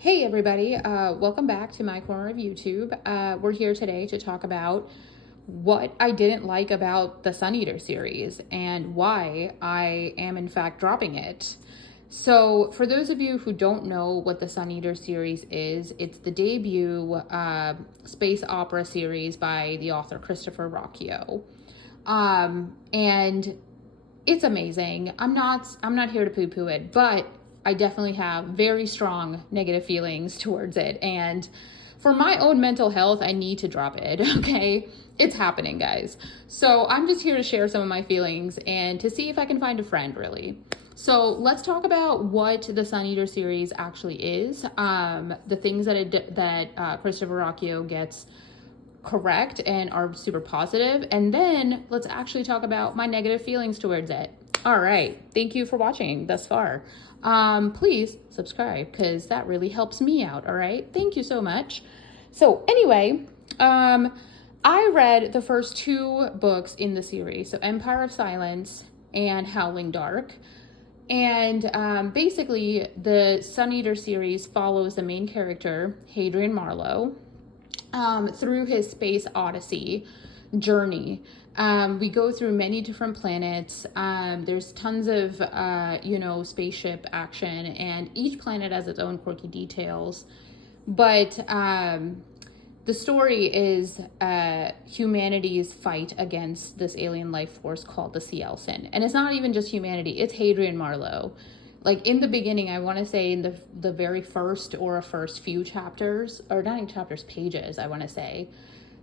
Hey everybody, welcome back to my corner of YouTube. We're here today to talk about what I didn't like about the Sun Eater series and why I am in fact dropping it. So for those of you who don't know what the Sun Eater series is, it's the debut space opera series by the author Christopher Ruocchio. And it's amazing. I'm not here to poo-poo it, but I definitely have very strong negative feelings towards it. And for my own mental health, I need to drop it, okay? It's happening, guys. So I'm just here to share some of my feelings and to see if I can find a friend, really. So let's talk about what the Sun Eater series actually is, the things that Christopher Ruocchio gets correct and are super positive, and then let's actually talk about my negative feelings towards it. All right, thank you for watching thus far. Please subscribe because that really helps me out. All right, thank you so much. So anyway, I read the first two books in the series, so Empire of Silence and Howling Dark. And basically the Sun Eater series follows the main character, Hadrian Marlowe, through his space odyssey journey. We go through many different planets. There's tons of, spaceship action, and each planet has its own quirky details. But the story is humanity's fight against this alien life force called the Cielsen. And it's not even just humanity, it's Hadrian Marlowe. Like in the beginning, I want to say in the very first few chapters, or not even chapters, pages, I want to say,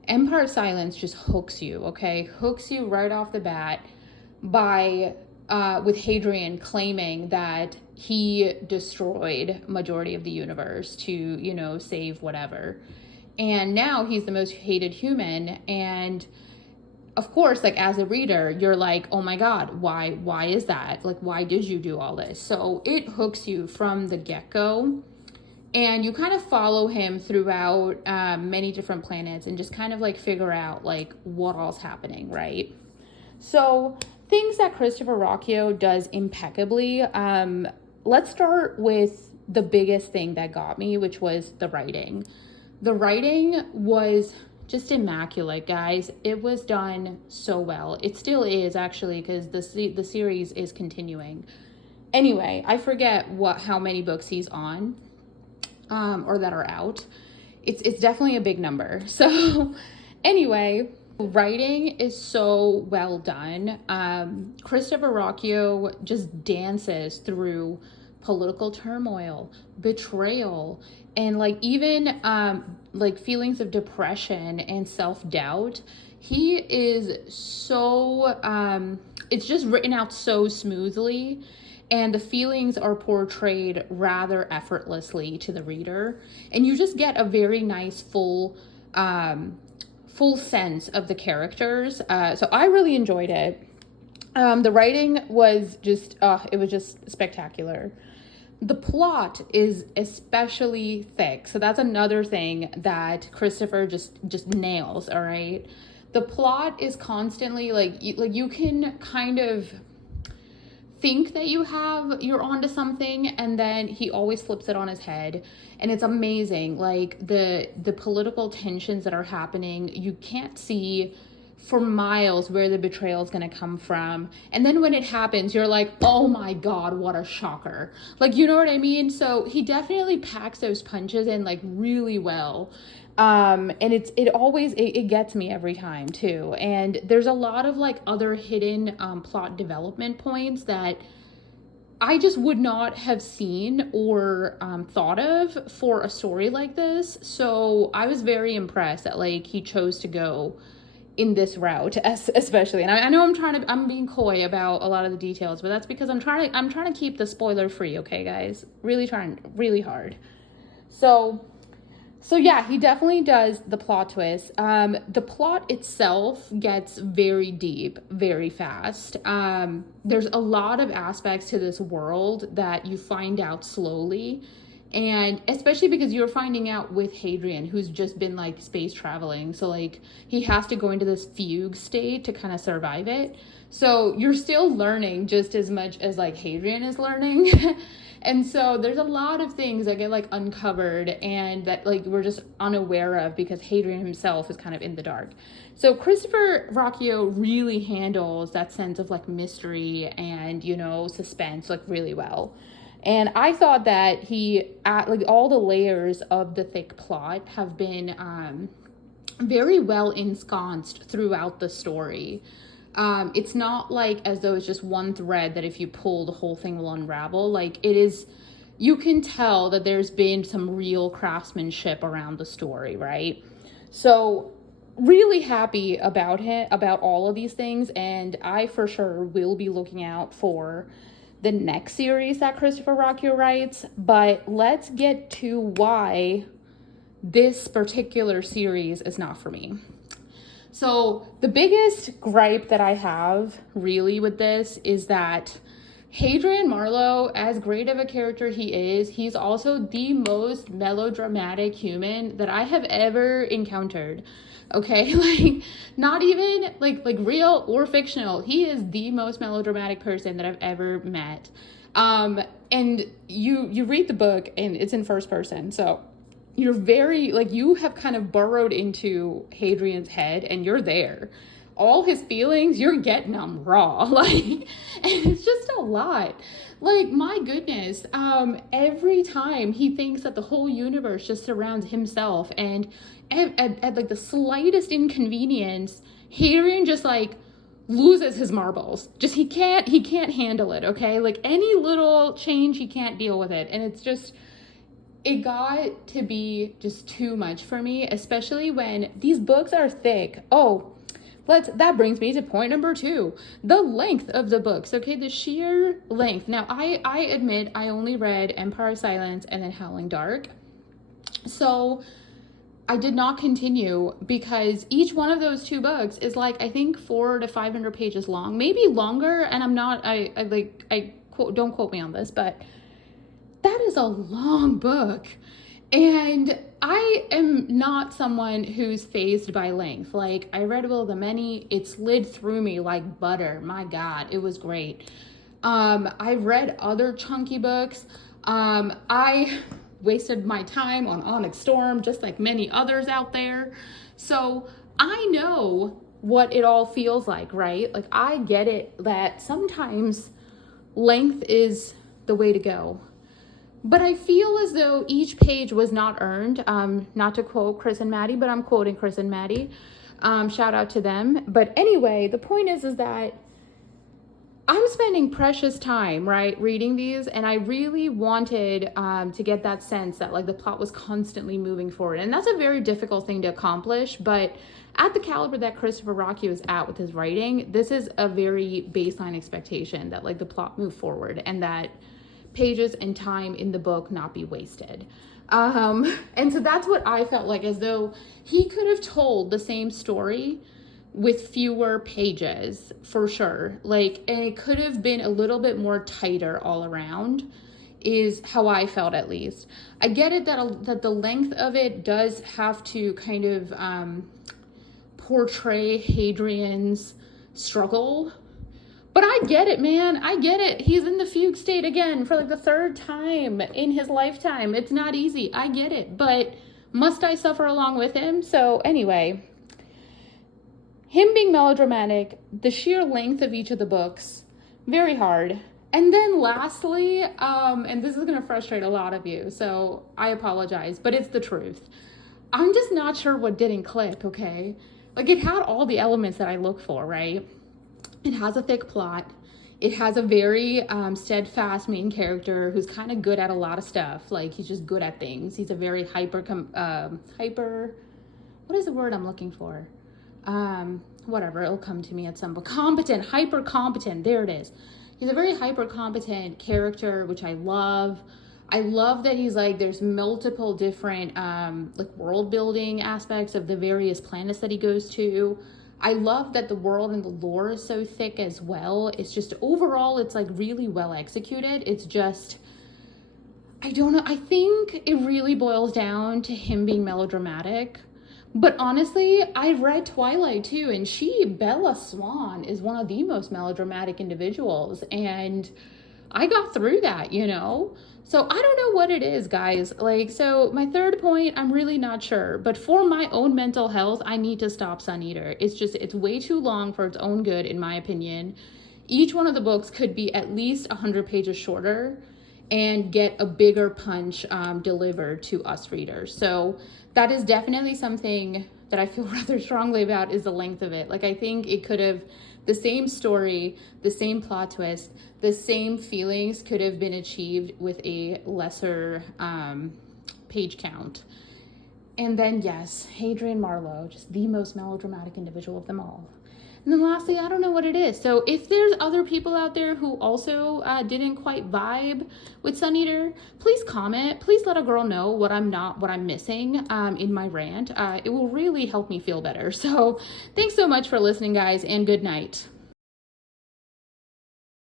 Empire of Silence just hooks you, okay? Hooks you right off the bat by, with Hadrian claiming that he destroyed majority of the universe to, save whatever. And now he's the most hated human, and of course, like as a reader, you're like, oh my God, why is that? Like, why did you do all this? So it hooks you from the get-go, and you kind of follow him throughout many different planets and just kind of like figure out like what all's happening, right? So things that Christopher Ruocchio does impeccably. Let's start with the biggest thing that got me, which was the writing. The writing was just immaculate, guys. It was done so well. It still is, actually, because the series is continuing. Anyway, I forget how many books he's on, or that are out. It's definitely a big number. So anyway, writing is so well done. Christopher Ruocchio just dances through political turmoil, betrayal, and like even like feelings of depression and self-doubt. He is so it's just written out so smoothly, and the feelings are portrayed rather effortlessly to the reader, and you just get a very nice full sense of the characters. So I really enjoyed it. The writing was just it was just spectacular. The plot is especially thick. So that's another thing that Christopher just nails, all right? The plot is constantly like you can kind of think that you're onto something, and then he always flips it on his head, and it's amazing. Like the political tensions that are happening, you can't see for miles where the betrayal is going to come from, and then when it happens, you're like, oh my God, what a shocker. Like, you know what I mean? So he definitely packs those punches in like really well. And it gets me every time too. And there's a lot of like other hidden plot development points that I just would not have seen or thought of for a story like this. So I was very impressed that like he chose to go in this route, especially. And I know I'm being coy about a lot of the details, but that's because I'm trying to keep the spoiler free, okay, guys? Really trying really hard. So yeah, he definitely does the plot twist. The plot itself gets very deep, very fast. There's a lot of aspects to this world that you find out slowly. And especially because you're finding out with Hadrian, who's just been like space traveling. So like he has to go into this fugue state to kind of survive it. So you're still learning just as much as like Hadrian is learning. And so there's a lot of things that get like uncovered and that like we're just unaware of because Hadrian himself is kind of in the dark. So Christopher Rocchio really handles that sense of like mystery and, you know, suspense like really well. And I thought that like all the layers of the thick plot have been very well ensconced throughout the story. It's not like as though it's just one thread that if you pull the whole thing will unravel. Like it is, you can tell that there's been some real craftsmanship around the story, right? So really happy about all of these things, and I for sure will be looking out for the next series that Christopher Rocchio writes. But let's get to why this particular series is not for me. So the biggest gripe that I have really with this is that Hadrian Marlowe, as great of a character he is, he's also the most melodramatic human that I have ever encountered. Okay, like not even like real or fictional. He is the most melodramatic person that I've ever met. And you read the book and it's in first person, so you're very like you have kind of burrowed into Hadrian's head and you're there. All his feelings, you're getting them raw. Like, and it's just a lot. Like, my goodness, every time he thinks that the whole universe just surrounds himself, and at like the slightest inconvenience, Hadrian just like loses his marbles. Just he can't handle it, okay? Like any little change, he can't deal with it. And it's just, it got to be just too much for me, especially when these books are thick. That brings me to point number 2, the length of the books. Okay, the sheer length. Now, I admit I only read Empire of Silence and then Howling Dark. So I did not continue because each one of those 2 books is like, I think 400 to 500 pages long, maybe longer. And don't quote me on this, but that is a long book. And I am not someone who's fazed by length. Like, I read Will of the Many, it slid through me like butter. My God, it was great. I read other chunky books. I wasted my time on Onyx Storm, just like many others out there. So I know what it all feels like, right? Like, I get it that sometimes length is the way to go. But I feel as though each page was not earned. Not to quote Chris and Maddie, but I'm quoting Chris and Maddie. Shout out to them. But anyway, the point is that I'm spending precious time, right, reading these, and I really wanted to get that sense that like the plot was constantly moving forward. And that's a very difficult thing to accomplish, but at the caliber that Christopher Rocchio is at with his writing, this is a very baseline expectation that like the plot move forward and that pages and time in the book not be wasted. And so that's what I felt like, as though he could have told the same story with fewer pages for sure. Like, and it could have been a little bit more tighter all around, is how I felt at least. I get it that the length of it does have to kind of portray Hadrian's struggle. But I get it, man. I get it. He's in the fugue state again for like the 3rd time in his lifetime. It's not easy. I get it. But must I suffer along with him? So anyway, him being melodramatic, the sheer length of each of the books, very hard. And then lastly, and this is going to frustrate a lot of you, so I apologize, but it's the truth. I'm just not sure what didn't click, okay? Like, it had all the elements that I look for, right? It has a thick plot. It has a very steadfast main character who's kind of good at a lot of stuff. Like, he's just good at things. He's a very hyper, what is the word I'm looking for? Whatever, it'll come to me at some point. Competent, hyper competent, there it is. He's a very hyper competent character, which I love. I love that he's like, there's multiple different like world building aspects of the various planets that he goes to. I love that the world and the lore is so thick as well. It's just overall, it's like really well executed. It's just, I don't know. I think it really boils down to him being melodramatic. But honestly, I've read Twilight too, and Bella Swan is one of the most melodramatic individuals. And I got through that, you know? So I don't know what it is, guys. Like, so my third point, I'm really not sure. But for my own mental health, I need to stop Sun Eater. It's way too long for its own good, in my opinion. Each one of the books could be at least 100 pages shorter and get a bigger punch delivered to us readers. So that is definitely something that I feel rather strongly about, is the length of it. Like, I think it could have, the same story, the same plot twist, the same feelings could have been achieved with a lesser page count. And then, yes, Hadrian Marlowe, just the most melodramatic individual of them all. And then lastly, I don't know what it is. So if there's other people out there who also didn't quite vibe with Sun Eater, please comment. Please let a girl know what I'm missing in my rant. It will really help me feel better. So thanks so much for listening, guys, and good night.